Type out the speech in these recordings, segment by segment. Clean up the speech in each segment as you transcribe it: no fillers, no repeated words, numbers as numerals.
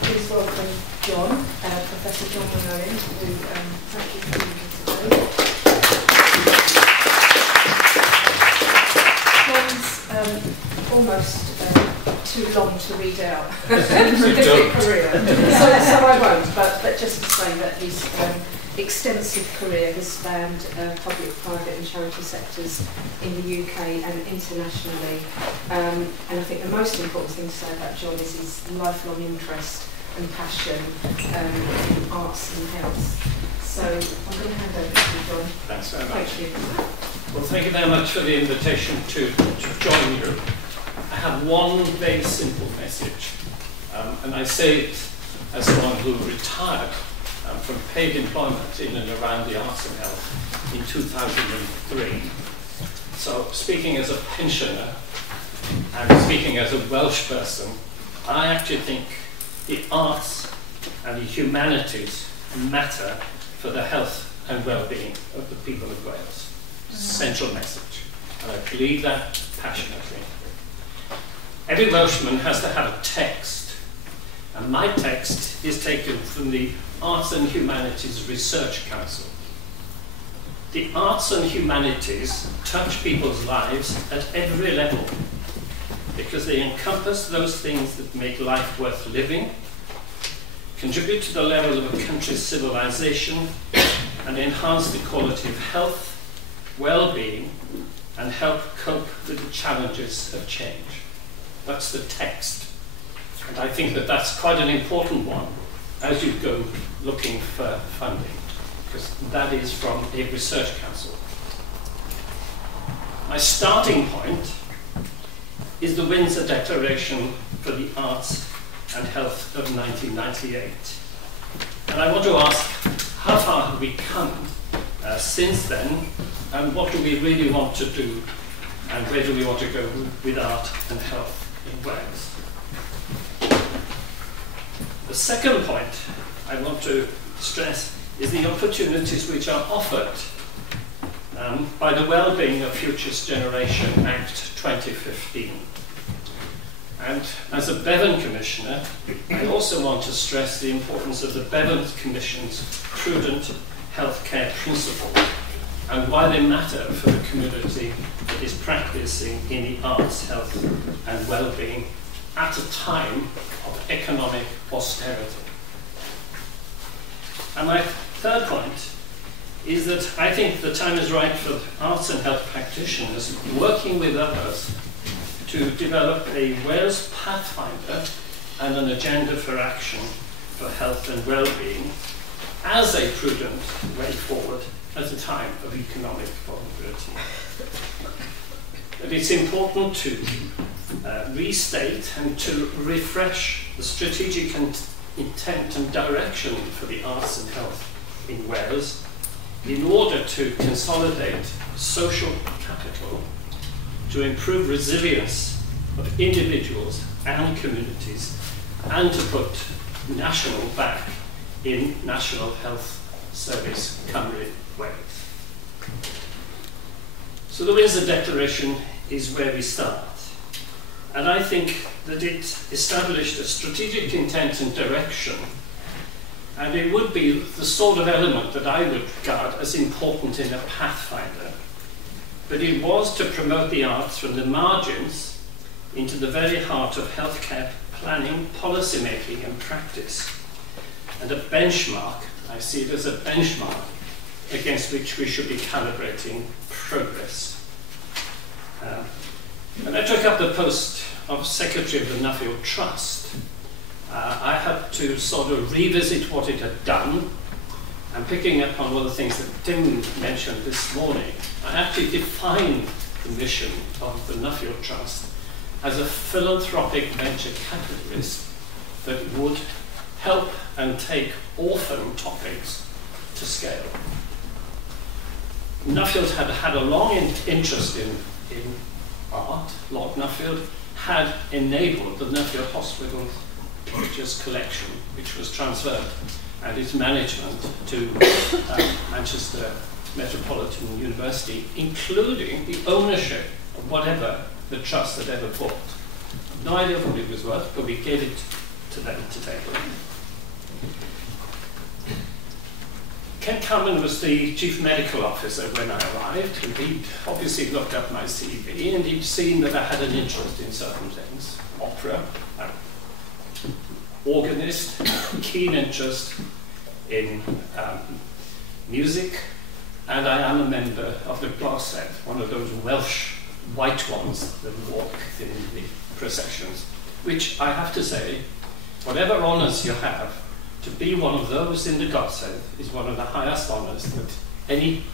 Please welcome John, Professor John Wyn Owen, who thank you for being here today. John's almost too long to read out his career, so I won't, but just to say that his extensive career has spanned public, private and charity sectors in the UK and internationally. And I think the most important thing to say about John is his lifelong interest and passion in arts and health. So I'm going to hand over to you, John. Thanks very much. Thank you. Well, thank you very much for the invitation to join you. I have one very simple message, and I say it as someone who retired from paid employment in and around the arts and health in 2003. So speaking as a pensioner and speaking as a Welsh person, I actually think the arts and the humanities matter for the health and well-being of the people of Wales. Central message. And I believe that passionately. Every Welshman has to have a text, and my text is taken from the Arts and Humanities Research Council. The arts and humanities touch people's lives at every level because they encompass those things that make life worth living, contribute to the level of a country's civilization, and enhance the quality of health, well-being, and help cope with the challenges of change. That's the text. And I think that that's quite an important one as you go looking for funding, because that is from a research council. My starting point is the Windsor Declaration for the Arts and Health of 1998. And I want to ask, how far have we come since then, and what do we really want to do, and where do we want to go with art and health in Wales? The second point I want to stress is the opportunities which are offered by the Wellbeing of Futures Generation Act 2015. And as a Bevan Commissioner, I also want to stress the importance of the Bevan Commission's prudent healthcare principle and why they matter for the community that is practicing in the arts, health and well-being at a time of economic austerity. And my third point is that I think the time is right for arts and health practitioners working with others to develop a Wales Pathfinder and an agenda for action for health and well-being as a prudent way forward at a time of economic vulnerability. But it's important to restate and to refresh the strategic intent and direction for the arts and health in Wales in order to consolidate social capital, to improve resilience of individuals and communities, and to put national back in National Health Service Cymru, Wales. So the Windsor Declaration is where we start. And I think that it established a strategic intent and direction, and it would be the sort of element that I would regard as important in a pathfinder. But it was to promote the arts from the margins into the very heart of healthcare planning, policy making and practice. And a benchmark, I see it as a benchmark against which we should be calibrating progress. When I took up the post of Secretary of the Nuffield Trust, I had to sort of revisit what it had done, and picking up on one of the things that Tim mentioned this morning, I actually defined the mission of the Nuffield Trust as a philanthropic venture capitalist that would help and take orphan topics to scale. Nuffield had had a long interest in art. Lord Nuffield had enabled the Nuffield Hospital Pictures Collection, which was transferred, and its management to Manchester Metropolitan University, including the ownership of whatever the trust had ever bought. No idea what it was worth, but we gave it to them today. Ken Cameron was the chief medical officer when I arrived, and he'd obviously looked up my CV, and he'd seen that I had an interest in certain things. Opera, organist, keen interest in music, and I am a member of the Gwmpas, one of those Welsh white ones that walk in the processions, which I have to say, whatever honours you have, to be one of those in the Gwmpas is one of the highest honours that any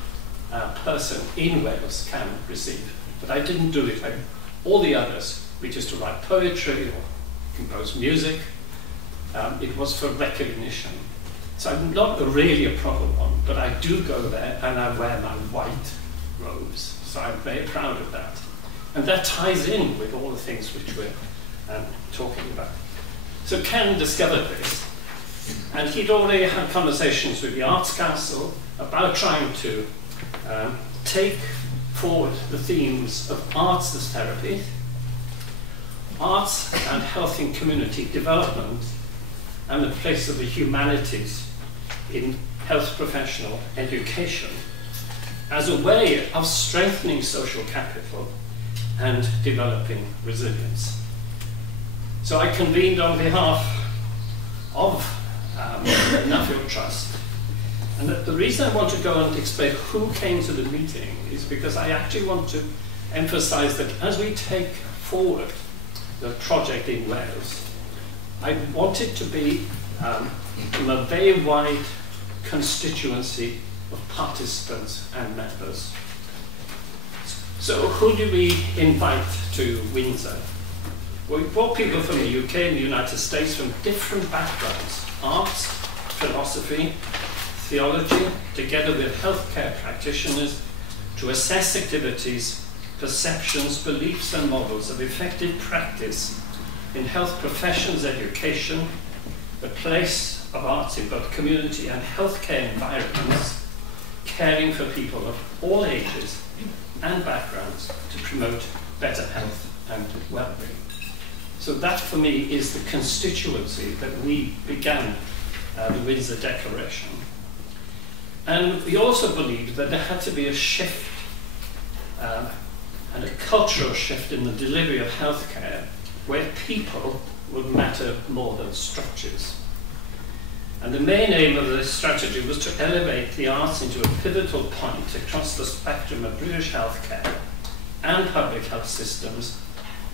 person in Wales can receive. But I didn't do it like all the others, which is to write poetry or compose music. It was for recognition. So I'm not really a proper one, but I do go there and I wear my white robes. So I'm very proud of that. And that ties in with all the things which we're talking about. So Ken discovered this, and he'd already had conversations with the Arts Council about trying to take forward the themes of arts as therapy, arts and health in community development, and the place of the humanities in health professional education as a way of strengthening social capital and developing resilience. So I convened on behalf of the Nuffield Trust. And the reason I want to go and explain who came to the meeting is because I actually want to emphasize that as we take forward the project in Wales, I want it to be from a very wide constituency of participants and members. So who do we invite to Windsor? Well, we brought people from the UK and the United States from different backgrounds, arts, philosophy, theology, together with healthcare practitioners to assess activities, perceptions, beliefs and models of effective practice in health professions education, the place of arts in both community and healthcare environments, caring for people of all ages and backgrounds to promote better health and well-being. So that for me is the constituency that we began the Windsor Declaration. And we also believed that there had to be a shift and a cultural shift in the delivery of healthcare where people would matter more than structures. And the main aim of this strategy was to elevate the arts into a pivotal point across the spectrum of British healthcare and public health systems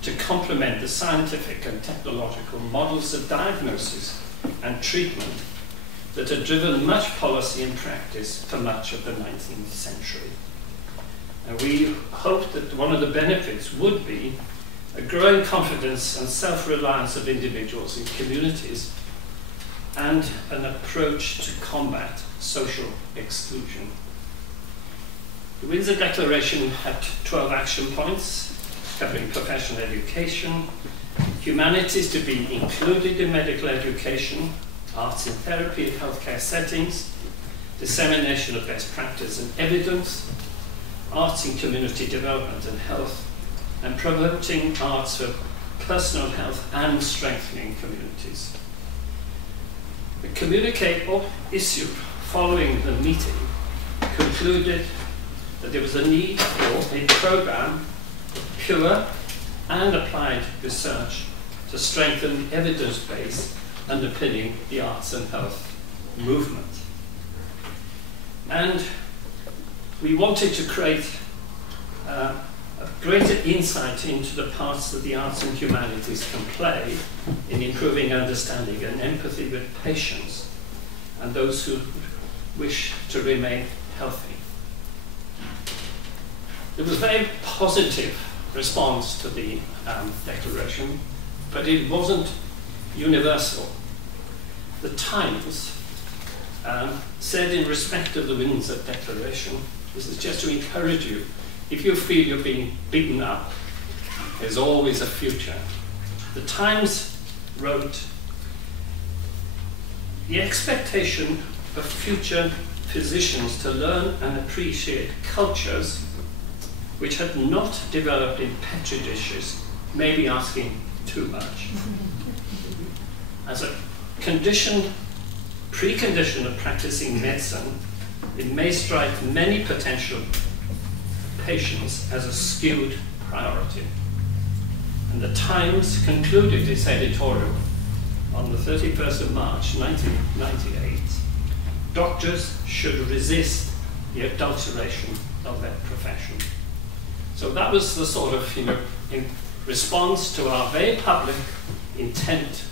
to complement the scientific and technological models of diagnosis and treatment that had driven much policy and practice for much of the 19th century. And we hoped that one of the benefits would be a growing confidence and self-reliance of individuals and communities, and an approach to combat social exclusion. The Windsor Declaration had 12 action points covering professional education, humanities to be included in medical education, arts and therapy in healthcare settings, dissemination of best practice and evidence, arts in community development and health, and promoting arts for personal health and strengthening communities. The communique issued following the meeting concluded that there was a need for a programme of pure and applied research to strengthen the evidence base underpinning the arts and health movement. And we wanted to create a greater insight into the parts that the arts and humanities can play in improving understanding and empathy with patients and those who wish to remain healthy. There was a very positive response to the declaration, but it wasn't universal. The Times said in respect of the Windsor Declaration, this is just to encourage you, if you feel you're being beaten up, there's always a future. The Times wrote, the expectation of future physicians to learn and appreciate cultures which had not developed in petri dishes may be asking too much. as a precondition of practicing medicine, it may strike many potential patients as a skewed priority. And the Times concluded its editorial on the 31st of March 1998, doctors should resist the adulteration of their profession. So that was the sort of, in response to our very public intent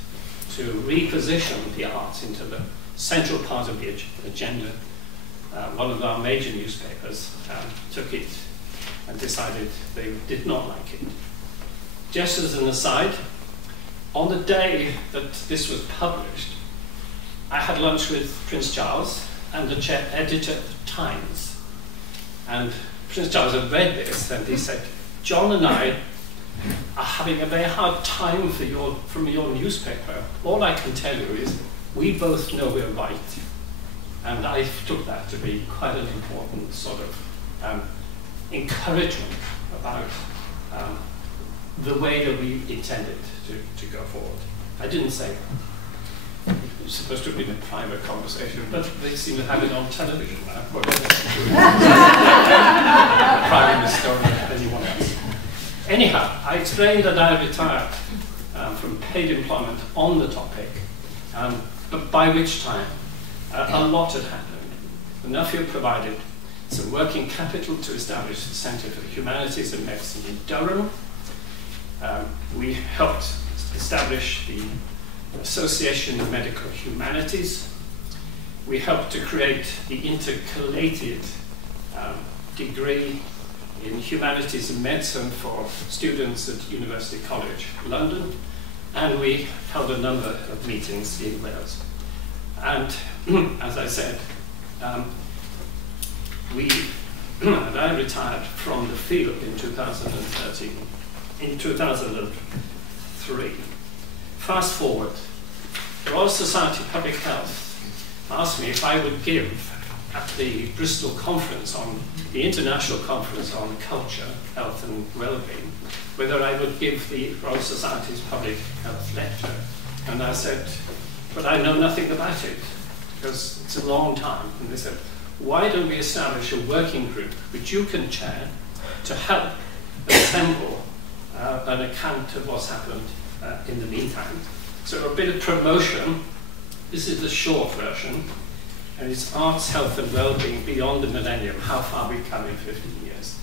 to reposition the arts into the central part of the agenda. One of our major newspapers took it and decided they did not like it. Just as an aside, on the day that this was published, I had lunch with Prince Charles and the editor of the Times. And Prince Charles had read this and he said, "John and I are having a very hard time from your newspaper. All I can tell you is we both know we're right." And I took that to be quite an important sort of encouragement about the way that we intended to go forward. I didn't say that. It was supposed to have been a private conversation, but they seem to have it on television now. Private historian than anyone else. Anyhow, I explained that I retired from paid employment on the topic, but by which time a lot had happened. The Nuffield provided some working capital to establish the Centre for Humanities and Medicine in Durham. We helped establish the Association of Medical Humanities. We helped to create the intercalated degree in Humanities and Medicine for students at University College London, and we held a number of meetings in Wales. And as I said, and I retired from the field in 2003. Fast forward, the Royal Society of Public Health asked me if I would give at the Bristol conference the International Conference on Culture, Health and Wellbeing, whether I would give the Royal Society's Public Health lecture. And I said, but I know nothing about it, because it's a long time. And they said, why don't we establish a working group which you can chair to help assemble an account of what's happened in the meantime. So a bit of promotion. This is the short version, and it's Arts, Health and Wellbeing Beyond the Millennium, how far we've come in 15 years.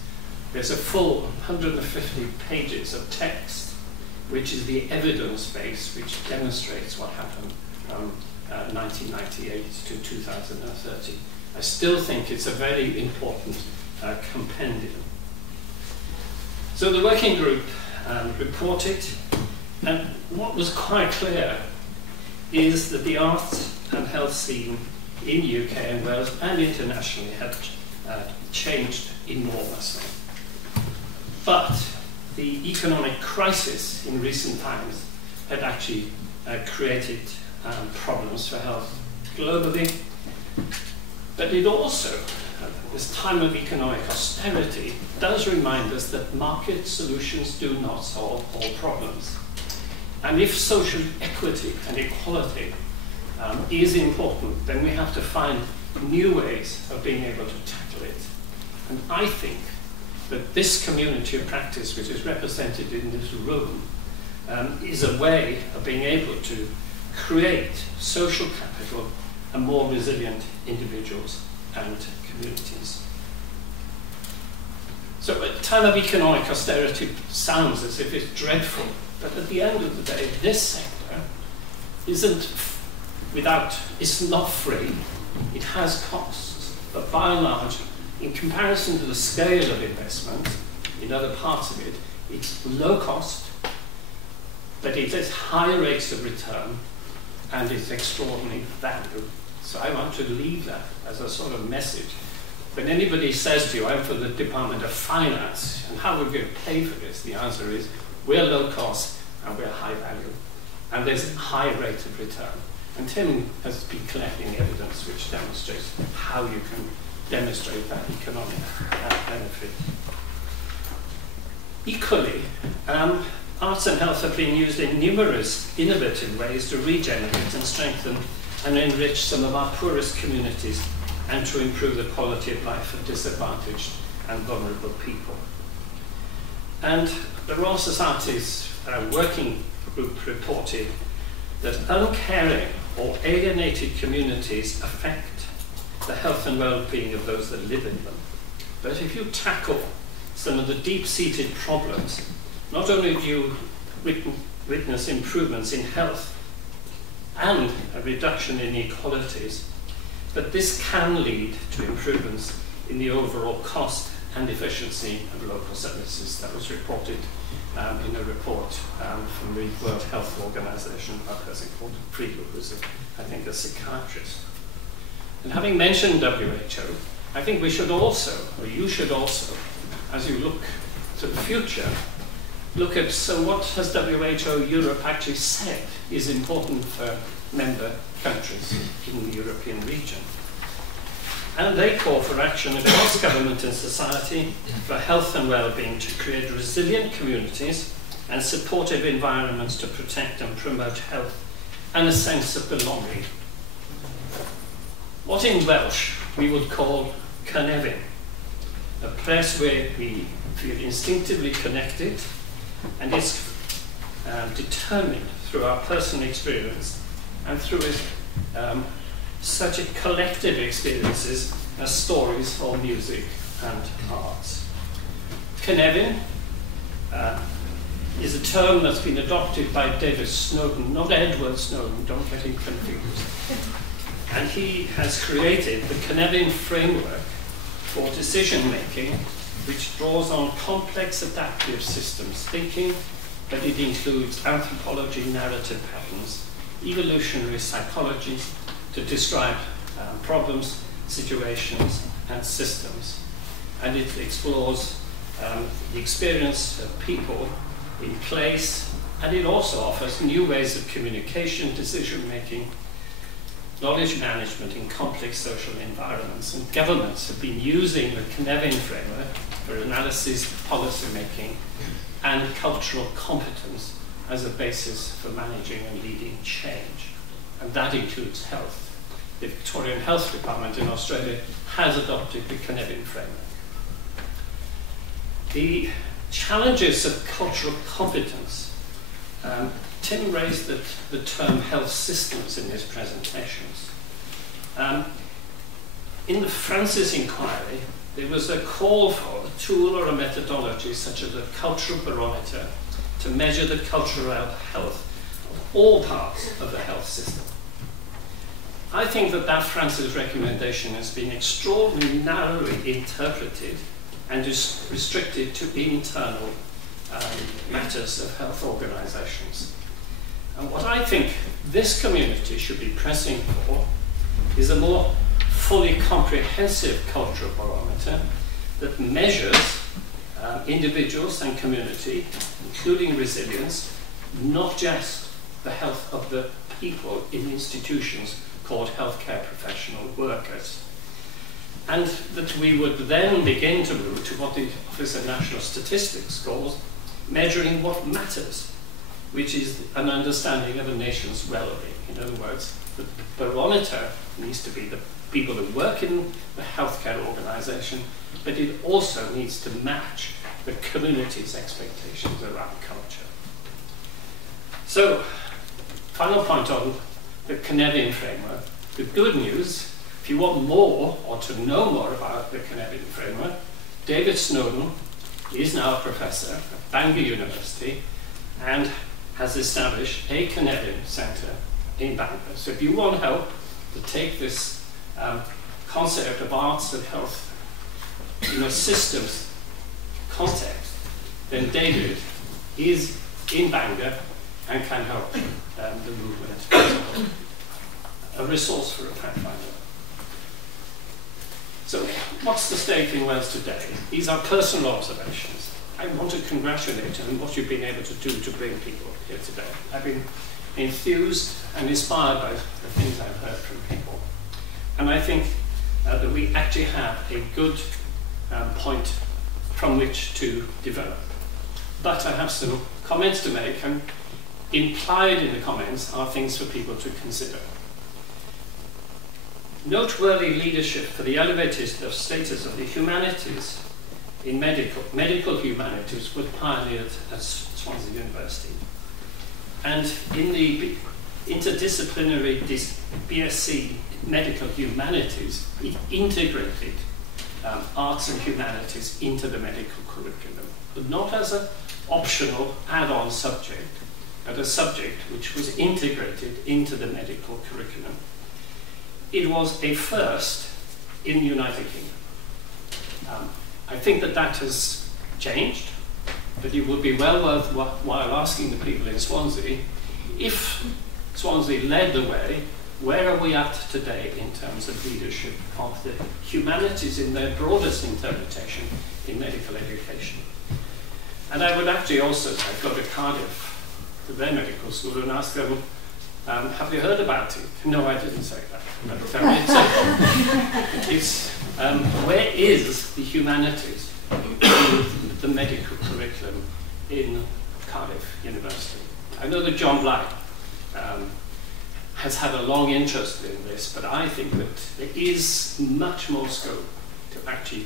There's a full 150 pages of text, which is the evidence base which demonstrates what happened from 1998 to 2030. I still think it's a very important compendium. So the working group reported, and what was quite clear is that the arts and health scene in UK and Wales and internationally had changed enormously. But the economic crisis in recent times had actually created problems for health globally. But it also, this time of economic austerity, does remind us that market solutions do not solve all problems. And if social equity and equality is important, then we have to find new ways of being able to tackle it. And I think that this community of practice, which is represented in this room, is a way of being able to create social capital and more resilient individuals and communities. So a time of economic austerity sounds as if it's dreadful, but at the end of the day, this sector it's not free. It has costs, but by and large, in comparison to the scale of investment in other parts of it, it's low cost, but it has high rates of return, and it's extraordinary value. So I want to leave that as a sort of message. When anybody says to you, I'm for the Department of Finance, and how are we going to pay for this? The answer is, we're low cost and we're high value. And there's a high rate of return. And Tim has been collecting evidence which demonstrates how you can demonstrate that economic benefit. Equally, arts and health have been used in numerous innovative ways to regenerate and strengthen and enrich some of our poorest communities and to improve the quality of life of disadvantaged and vulnerable people. And the Royal Society's working group reported that uncaring or alienated communities affect the health and well-being of those that live in them. But if you tackle some of the deep-seated problems, not only do you witness improvements in health and a reduction in inequalities, but this can lead to improvements in the overall cost and efficiency of local services. That was reported in a report from the World Health Organization by a person called Friedel, who's, I think, a psychiatrist. And having mentioned WHO, I think we should also, or you should also, as you look to the future, look at, so what has WHO Europe actually said is important for member countries in the European region? And they call for action across government and society for health and well-being to create resilient communities and supportive environments to protect and promote health and a sense of belonging. What in Welsh we would call cynefin, a place where we feel instinctively connected and is determined through our personal experience and through such a collective experiences as stories or music and arts. Cynefin is a term that's been adopted by David Snowden, not Edward Snowden, don't get him confused. And he has created the Cynefin framework for decision making, which draws on complex adaptive systems thinking, but it includes anthropology, narrative patterns, evolutionary psychology to describe problems, situations, and systems. And it explores the experience of people in place, and it also offers new ways of communication, decision-making, knowledge management in complex social environments. And governments have been using the Cynefin framework for analysis, policy-making, and cultural competence as a basis for managing and leading change. And that includes health. The Victorian Health Department in Australia has adopted the Cynefin framework. The challenges of cultural competence. Tim raised the term health systems in his presentations. In the Francis inquiry, there was a call for a tool or a methodology such as a cultural barometer to measure the cultural health of all parts of the health system. I think that Francis recommendation has been extraordinarily narrowly interpreted and is restricted to internal matters of health organizations. And what I think this community should be pressing for is a more fully comprehensive cultural barometer that measures individuals and community, including resilience, not just the health of the people in institutions called healthcare professional workers. And that we would then begin to move to what the Office of National Statistics calls measuring what matters, which is an understanding of a nation's well-being. In other words, the barometer needs to be the people who work in the healthcare organization, but it also needs to match the community's expectations around culture. So, final point on the Cynefin framework. The good news, if you want more or to know more about the Cynefin framework, David Snowden is now a professor at Bangor University and has established a Cynefin Centre in Bangor. So if you want help to take this concept of arts and health in a systems context, then David is in Bangor and can help the movement. A resource for a pathfinder. So, what's the state in Wales today? These are personal observations. I want to congratulate you on what you've been able to do to bring people here today. I've been enthused and inspired by the things I've heard from people. And I think that we actually have a good point from which to develop. but I have some comments to make, and implied in the comments are things for people to consider. Noteworthy leadership for the elevated status of the humanities in medical humanities was pioneered at Swansea University. And in the interdisciplinary BSc Medical Humanities, it integrated arts and humanities into the medical curriculum, but not as an optional add-on subject, but a subject which was integrated into the medical curriculum. It was a first in the United Kingdom. I think that that has changed, but it would be well worthwhile asking the people in Swansea, if Swansea led the way, where are we at today in terms of leadership of the humanities in their broadest interpretation in medical education? And I would actually also go to Cardiff, to their medical school, and ask them, have you heard about it? No, I didn't say that. But where is the humanities in the medical curriculum in Cardiff University? I know that John Black has had a long interest in this, but I think that there is much more scope to actually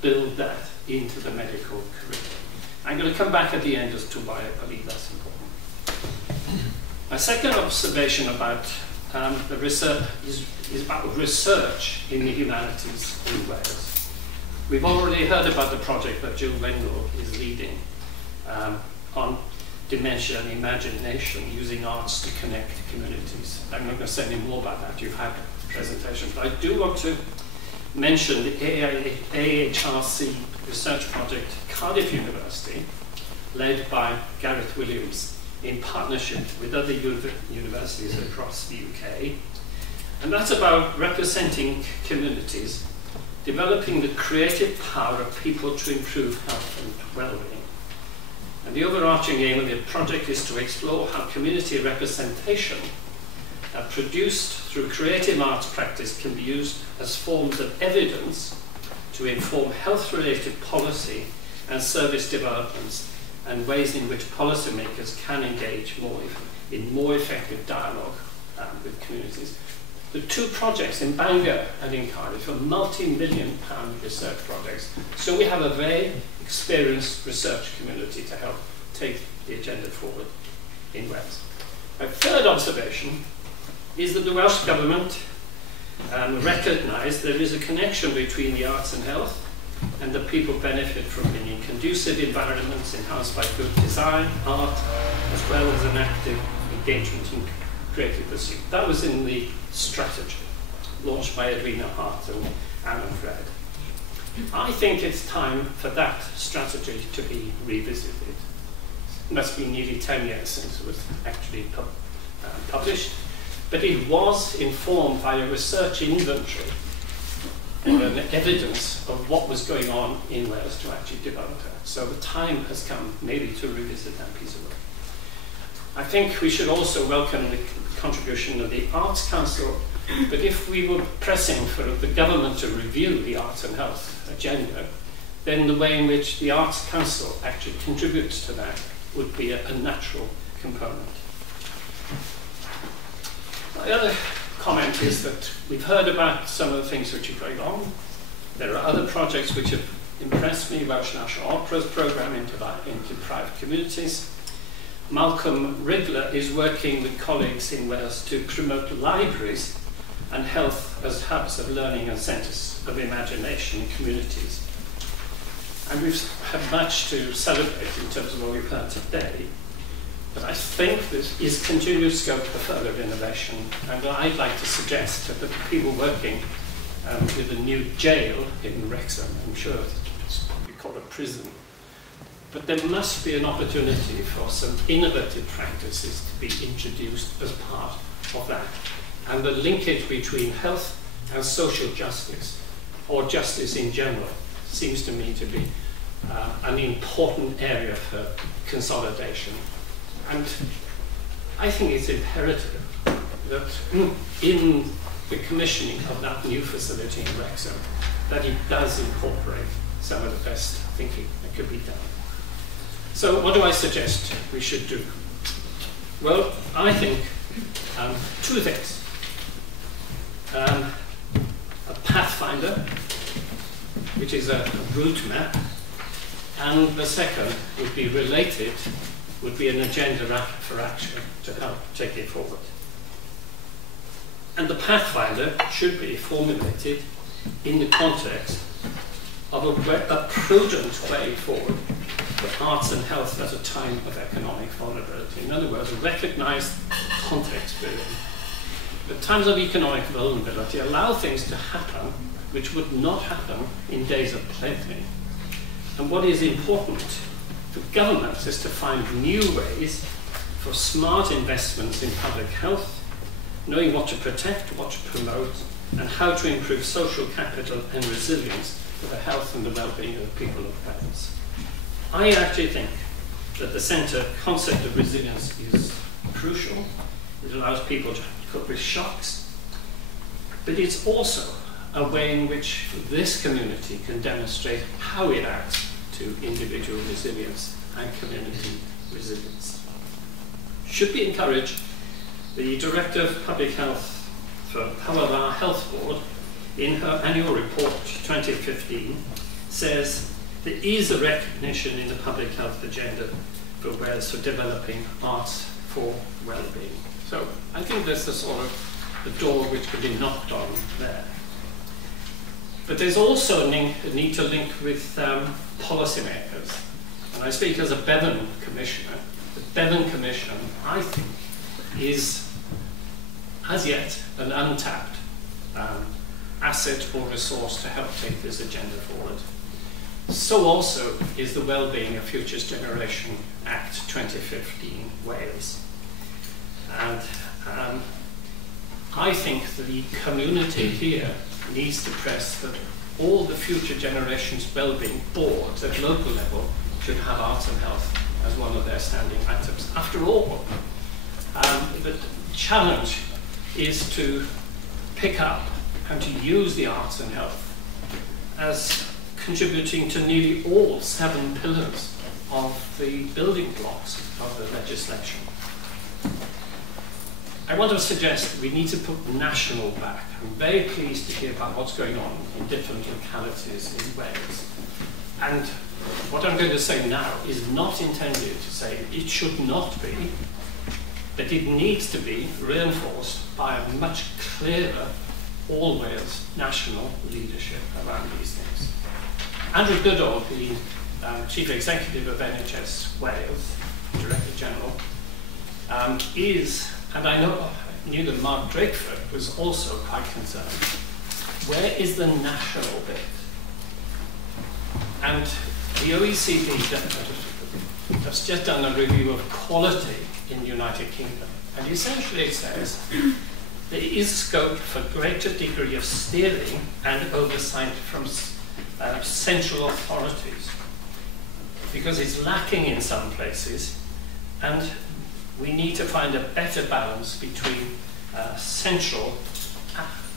build that into the medical curriculum. I'm going to come back at the end as to why I believe that's important. My second observation about the research is about research in the humanities in Wales. We've already heard about the project that Jill Wendell is leading on dementia and imagination, using arts to connect communities. I'm not going to say any more about that. You've had a presentation. But I do want to mention the AHRC research project, Cardiff University, led by Gareth Williams, in partnership with other universities across the UK. And that's about representing communities, developing the creative power of people to improve health and well-being. And the overarching aim of the project is to explore how community representation produced through creative arts practice can be used as forms of evidence to inform health-related policy and service developments, and ways in which policymakers can engage in more effective dialogue with communities. The two projects in Bangor and in Cardiff are multi-million-pound research projects, so we have a very experienced research community to help take the agenda forward in Wales. My third observation is that the Welsh Government recognised there is a connection between the arts and health, and that people benefit from being in conducive environments enhanced by good design, art, as well as an active engagement in creative pursuit. That was in the strategy launched by Edwina Hart and Alan Fred. I think it's time for that strategy to be revisited. It must be nearly 10 years since it was actually published, but it was informed by a research inventory and an evidence of what was going on in Wales to actually develop that. So the time has come maybe to revisit that piece of work. I think we should also welcome the contribution of the Arts Council, but if we were pressing for the government to review the arts and health agenda, then the way in which the Arts Council actually contributes to that would be a natural component. My other comment is that we've heard about some of the things which are going on. There are other projects which have impressed me. Welsh National Opera's programme into private communities. Malcolm Riddler is working with colleagues in Wales to promote libraries and health as hubs of learning and centres of imagination in communities. And we've had much to celebrate in terms of what we've heard today. But I think there is continued scope for further innovation, and I'd like to suggest that the people working with the new jail in Wrexham, I'm sure it's probably called a prison, but there must be an opportunity for some innovative practices to be introduced as part of that. And the linkage between health and social justice, or justice in general, seems to me to be an important area for consolidation. And I think it's imperative that in the commissioning of that new facility in Wrexham, that it does incorporate some of the best thinking that could be done. So what do I suggest we should do? Well, I think two things. A pathfinder, which is a route map, and the second would be related, would be an agenda for action to help take it forward. And the pathfinder should be formulated in the context of a prudent way forward for arts and health at a time of economic vulnerability. In other words, a recognised context we're in. The times of economic vulnerability allow things to happen which would not happen in days of plenty. And what is important for governments is to find new ways for smart investments in public health, knowing what to protect, what to promote, and how to improve social capital and resilience for the health and the well-being of the people of Wales. I actually think that the centre concept of resilience is crucial. It allows people to cope with shocks, but it's also a way in which this community can demonstrate how it acts to individual resilience and community resilience. Should we encourage the Director of Public Health for Our Health Board, in her annual report 2015, says there is a recognition in the public health agenda for Wales for developing arts for well-being. So I think there's the sort of the door which could be knocked on there. But there's also a need to link with policymakers. And I speak as a Bevan Commissioner. The Bevan Commission, I think, is as yet an untapped asset or resource to help take this agenda forward. So also is the Wellbeing of Futures Generation Act 2015 Wales. And I think the community here needs to press that all the future generations' wellbeing boards at local level should have arts and health as one of their standing items. After all, the challenge is to pick up and to use the arts and health as contributing to nearly all 7 pillars of the building blocks of the legislation. I want to suggest we need to put national back. I'm very pleased to hear about what's going on in different localities in Wales. And what I'm going to say now is not intended to say it should not be, but it needs to be reinforced by a much clearer all Wales national leadership around these things. Andrew Goodall, the Chief Executive of NHS Wales, Director General, is, and I knew that Mark Drakeford was also quite concerned, where is the national bit? And the OECD has just done a review of quality in the United Kingdom, and essentially it says there is scope for greater degree of steering and oversight from central authorities, because it's lacking in some places, and we need to find a better balance between central,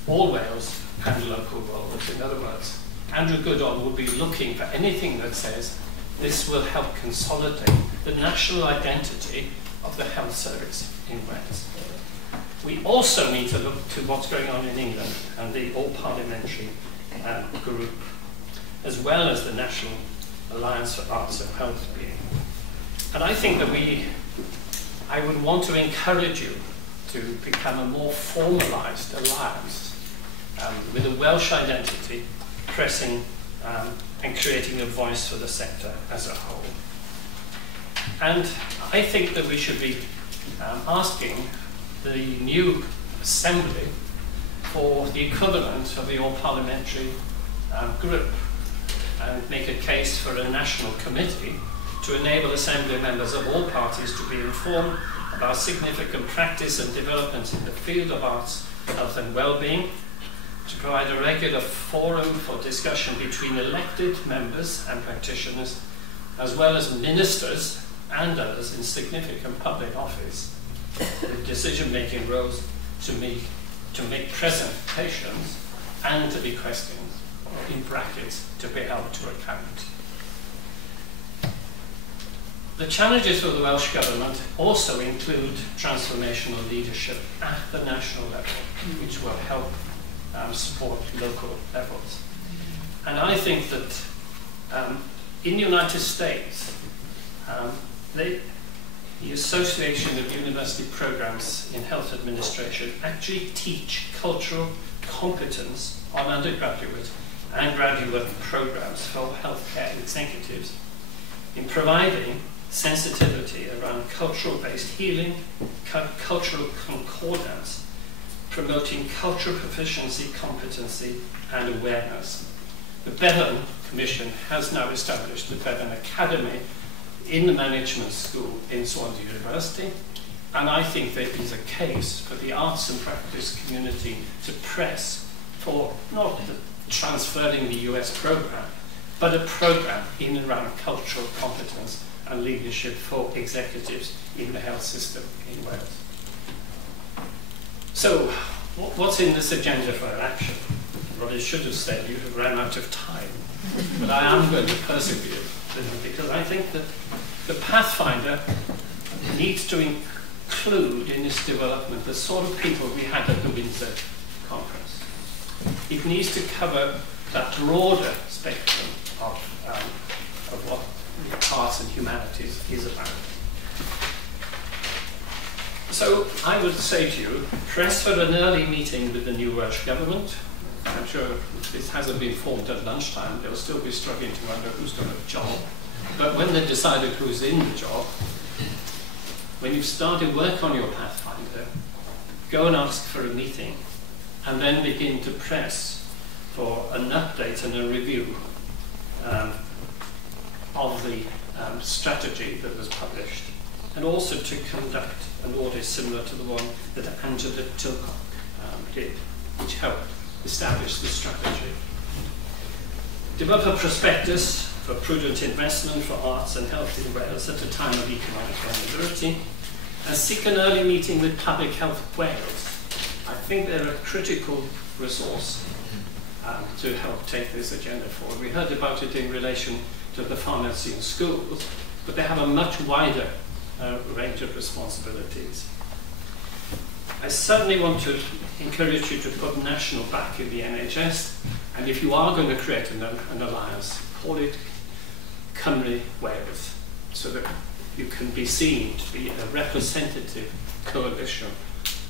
all Wales, and local roles. In other words, Andrew Goodall would be looking for anything that says this will help consolidate the national identity of the health service in Wales. We also need to look to what's going on in England and the all-parliamentary group, as well as the National Alliance for Arts and Health Wellbeing. And I think that I would want to encourage you to become a more formalised alliance with a Welsh identity, pressing and creating a voice for the sector as a whole. And I think that we should be asking the new Assembly for the equivalent of the all-parliamentary group and make a case for a national committee to enable Assembly members of all parties to be informed about significant practice and developments in the field of arts, health and well-being, to provide a regular forum for discussion between elected members and practitioners, as well as ministers and others in significant public office, with decision-making roles to make presentations and to be questioned, or in brackets, to be held to account. The challenges for the Welsh Government also include transformational leadership at the national level, which will help support local levels. And I think that in the United States, the Association of University Programs in Health Administration actually teach cultural competence on undergraduate and graduate programs for healthcare executives in providing sensitivity around cultural-based healing, cultural concordance, promoting cultural proficiency, competency, and awareness. The Bevan Commission has now established the Bevan Academy in the management school in Swansea University, and I think there is a case for the arts and practice community to press for not transferring the US program, but a program in and around cultural competence and leadership for executives in the health system in Wales. So, what's in this agenda for action? Well, I should have said you have run out of time, but I am going to persevere because I think that the Pathfinder needs to include in its development the sort of people we had at the Windsor conference. It needs to cover that broader spectrum of what the arts and humanities is about. So I would say to you, press for an early meeting with the new Welsh Government. I'm sure if this hasn't been formed at lunchtime, they'll still be struggling to wonder who's got a job. But when they've decided who's in the job, when you've started work on your Pathfinder, go and ask for a meeting, and then begin to press for an update and a review of the strategy that was published, and also to conduct an audit similar to the one that Angela Tilcock did, which helped establish the strategy. Develop a prospectus for prudent investment for arts and health in Wales at a time of economic vulnerability, and seek an early meeting with Public Health Wales. I think they're a critical resource to help take this agenda forward. We heard about it in relation to the pharmacy in schools, but they have a much wider range of responsibilities. I certainly want to encourage you to put national back in the NHS, and if you are going to create an alliance, call it Cymru Wales, so that you can be seen to be a representative coalition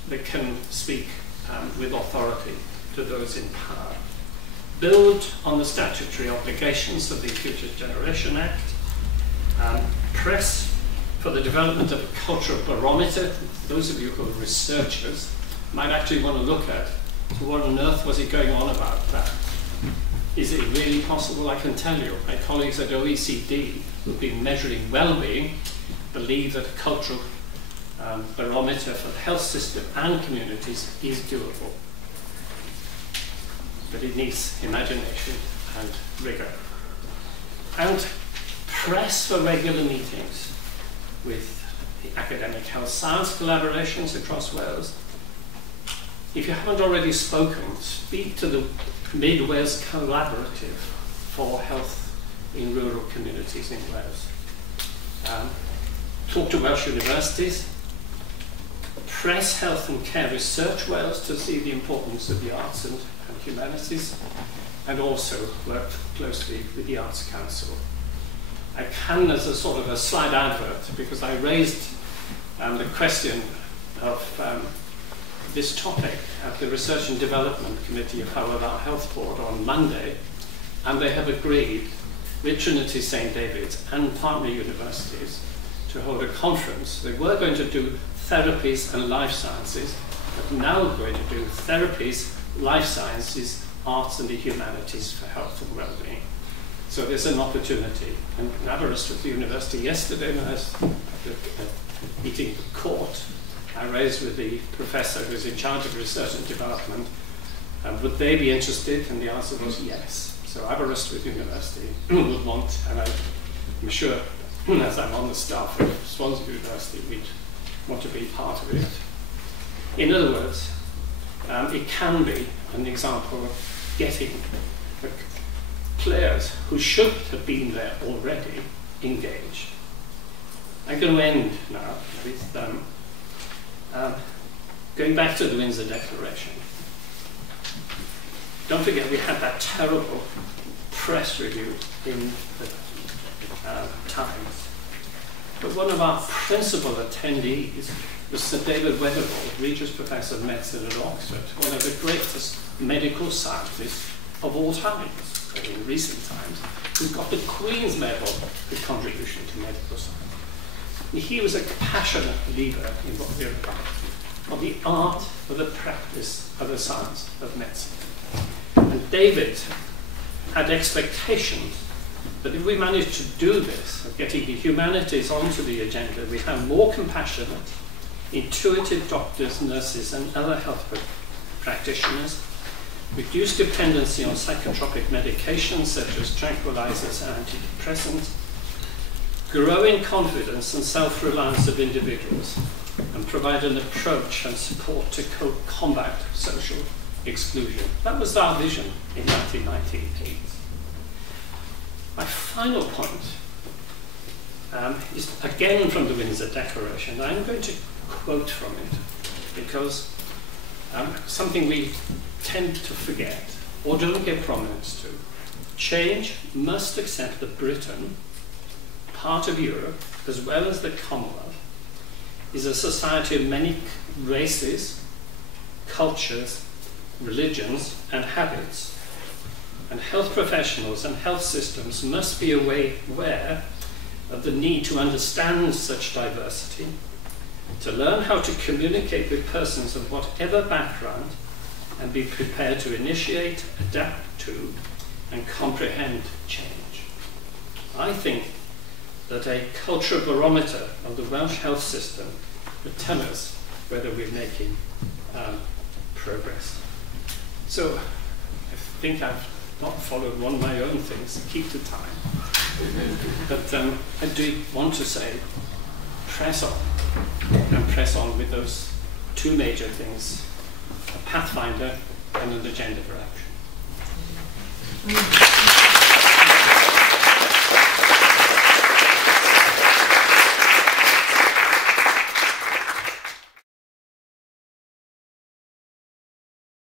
that can speak with authority to those in power. Build on the statutory obligations of the Future Generation Act. Press for the development of a cultural barometer. Those of you who are researchers might actually want to look at, so what on earth was it going on about that? Is it really possible? I can tell you, my colleagues at OECD who've been measuring well-being believe that a cultural barometer for the health system and communities is doable. But it needs imagination and rigour. And press for regular meetings with the academic health science collaborations across Wales. If you haven't already spoken, speak to the Mid-Wales Collaborative for Health in Rural Communities in Wales. Talk to Welsh universities. Press Health and Care Research Wales to see the importance of the arts and humanities, and also work closely with the Arts Council. I can, as a sort of a slide advert, because I raised the question of this topic at the Research and Development Committee of our Health Board on Monday, and they have agreed with Trinity St. David's and partner universities to hold a conference. They were going to do therapies and life sciences, but now we're going to do therapies, life sciences, arts and the humanities for health and well-being. So there's an opportunity. And in Aberystwyth University yesterday, when I was at a meeting of the court, I raised with the professor who's in charge of research and development, would they be interested? And the answer was yes. So Aberystwyth University would want, and I'm sure as I'm on the staff of Swansea University, we'd want to be part of it. In other words, it can be an example of getting players who should have been there already engaged. I'm going to end now with going back to the Windsor Declaration. Don't forget we had that terrible press review in the Times. But one of our principal attendees was Sir David Weatherall, Regius Professor of Medicine at Oxford, one of the greatest medical scientists of all times, in recent times, who got the Queen's Medal for contribution to medical science. He was a passionate believer in what we were about, of the art of the practice of the science of medicine. And David had expectations that if we managed to do this, of getting the humanities onto the agenda, we have more compassionate, intuitive doctors, nurses, and other health practitioners, reduce dependency on psychotropic medications such as tranquilizers and antidepressants, growing confidence and self-reliance of individuals, and provide an approach and support to combat social exclusion. That was our vision in 1998. My final point is again from the Windsor Declaration. I'm going to quote from it because something we tend to forget or don't give prominence to. Change must accept that Britain, part of Europe, as well as the Commonwealth, is a society of many races, cultures, religions, and habits. And health professionals and health systems must be aware of the need to understand such diversity, to learn how to communicate with persons of whatever background, and be prepared to initiate, adapt to, and comprehend change. I think that a cultural barometer of the Welsh health system would tell us whether we're making progress. So I think I've not followed one of my own things, keep the time. But I do want to say, press on, and press on with those two major things, a pathfinder and an agenda for action.